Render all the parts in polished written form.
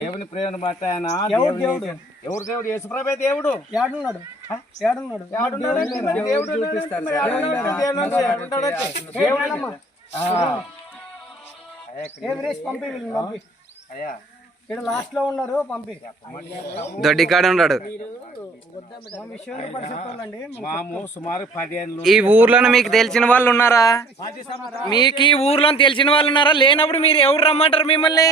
దేవుని ప్రేమను బట్టి ఆయన దేవుడు ఎవరు దేవుడు యేసుప్రభే దేవుడు ఏడున్నాడు పంపి ఇక్కడ లాస్ట్ లో ఉన్నారు పంపి దొడ్డి కాడ ఉన్నాడు. సుమారు 10 ఏళ్ళు ఈ ఊర్లో మీకు తెలిసిన వాళ్ళు ఉన్నారా? మీకు ఈ ఊర్లో తెలిసిన వాళ్ళు ఉన్నారా? లేనప్పుడు మీరు ఎవరు రమ్మంటారు మిమ్మల్ని?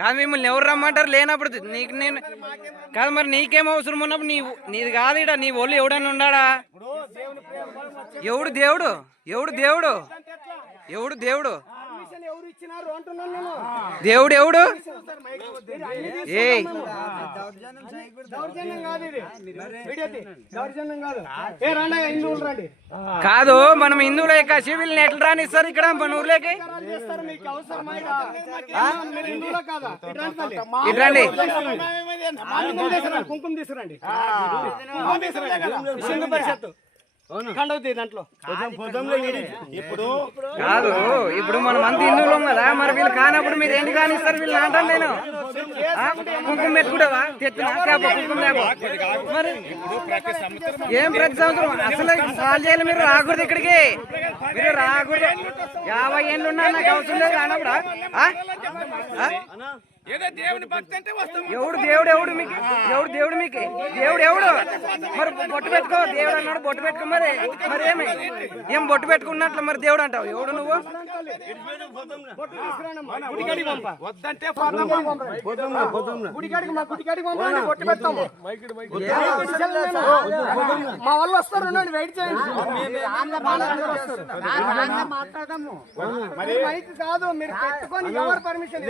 కాదు, మిమ్మల్ని ఎవరు రమ్మంటారు లేనప్పుడు? నీకు నేను కాదు, మరి నీకేం అవసరం ఉన్నప్పుడు నీది కాదు. ఇడ నీ ఒళ్ళు ఎవడన్నా ఉన్నాడా? ఎవడు దేవుడు? ఎవడు దేవుడు? ఎవడు దేవుడు? దేవుడు ఎవడు? కాదు, మనం హిందువులే కాసి వీళ్ళని ఎట్లా రానిస్తారు ఇక్కడ మన ఊర్లోకి? ఇట్రండి, కుంకుమ తీసుకురండి. కాదు, ఇప్పుడు మనం అంత హిందువులు కదా, మరి వీళ్ళు కానప్పుడు మీరు ఏంటి కానిస్తారు? వీళ్ళు అంటాను నేను కుంకుమ పెట్టుకుంటావా? తెచ్చిన కుంకుమ మరి ఏం ప్రతి సంవత్సరం అసలు సాల్ చేయాలి. మీరు రాకూడదు ఇక్కడికి, మీరు రాకూడదు. 50 ఏళ్ళు ఉన్నా నాకు అవసరం లేదు కానప్పుడు. ఎవడు దేవుడు? ఎవడు మీకు ఎవడు దేవుడు? మీకు దేవుడు ఎవడు? మరి బొట్టు పెట్టుకో, దేవుడు అన్నాడు బొట్టు పెట్టుకో. మరి ఏం బొట్టు పెట్టుకున్నట్లు మరి దేవుడు అంటావు? ఎవడు నువ్వు? మా వాళ్ళు వస్తారు, వెయిట్ చేయండి. కాదు, మీరు పెట్టుకొని ఎవరు పర్మిషన్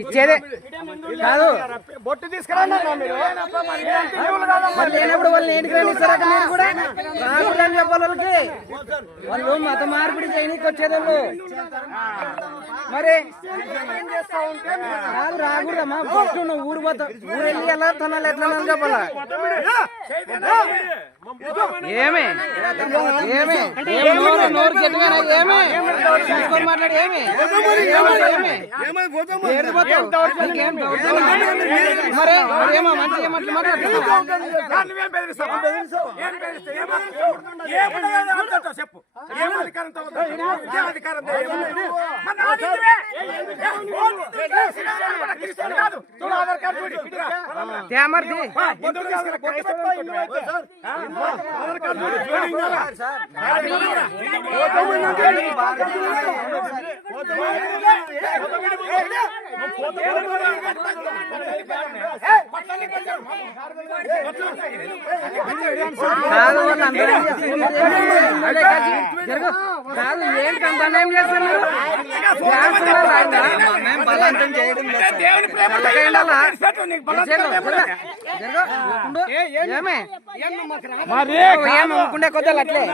ఇచ్చేదే కాదు. బొట్టు తీసుకురండి. లేనప్పుడు వాళ్ళు ఏంటికి రానిస్తారట? మీరు కూడా రాకూడదని చెప్పాలి వాళ్ళకి. వాళ్ళు మత మార్పిడి చేయనీకి వచ్చేదాళ్ళు. మరి కాదు, రాకూడదమ్మా. ఫస్ట్ నువ్వు ఊరు పోతావు, ఊరు వెళ్ళి ఎలా తనాలి ఎట్లా చెప్పాలా? ఏమి నోరు గట్టిగా ఏమి చూసుకొని మాట్లాడి ఏమి మరి ఏమో మంచిగా మాట్లాడుతున్నావు. కాదు, ఏంటి అంత అన్యాయం చేస్తాను? ఏమే కొద్దాలు అట్లే